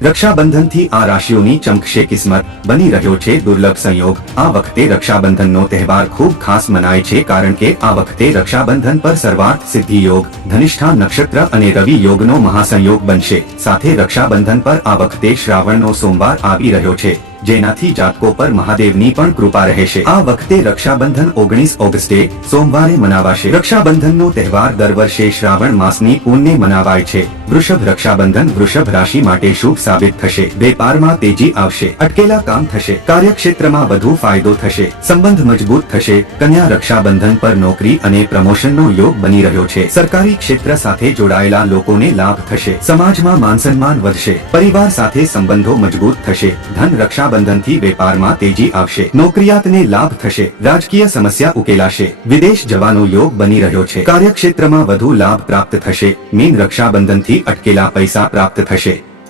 રક્ષાબંધનથી આ રાશિઓની ચમકશે કિસ્મત બની રહ્યો છે દુર્લભ સંયોગ। આ વખતે રક્ષાબંધનનો તહેવાર ખૂબ ખાસ મનાય છે કારણ કે આ વખતે રક્ષાબંધન પર સર્વાર્થ સિદ્ધિ યોગ, ધનિષ્ઠા નક્ષત્ર અને રવિ યોગનો મહાસંયોગ બનશે। સાથે રક્ષાબંધન પર આ વખતે શ્રાવણનો સોમવાર આવી રહ્યો છે, જેનાથી જાતકો પર મહાદેવની પણ કૃપા રહેશે। આ વખતે રક્ષાબંધન 19 ઓગસ્ટે સોમવારે મનાવાશે। રક્ષાબંધનનો તહેવાર દર વર્ષે શ્રાવણ માસની પૂનમે મનાવાય છે। વૃષભ રક્ષાબંધન વૃષભ રાશિ માટે શુભ સાબિત થશે। વેપારમાં તેજી આવશે, અટકેલા કામ થશે, કાર્યક્ષેત્રમાં વધુ ફાયદો થશે, સંબંધ મજબૂત થશે। કન્યા રક્ષાબંધન પર નોકરી અને પ્રમોશનનો યોગ બની રહ્યો છે। સરકારી ક્ષેત્ર સાથે જોડાયેલા લોકોને લાભ થશે। સમાજમાં માન સન્માન વધશે, પરિવાર સાથે સંબંધો મજબૂત થશે। ધન રક્ષાબંધનથી વેપારમાં તેજી આવશે, નોકરિયાતને લાભ થશે, રાજકીય સમસ્યા ઉકેલાશે, વિદેશ જવાનો યોગ બની રહ્યો છે। કાર્યક્ષેત્રમાં વધુ લાભ પ્રાપ્ત થશે। મીન રક્ષાબંધનથી અટકેલા પૈસા પ્રાપ્ત થશે।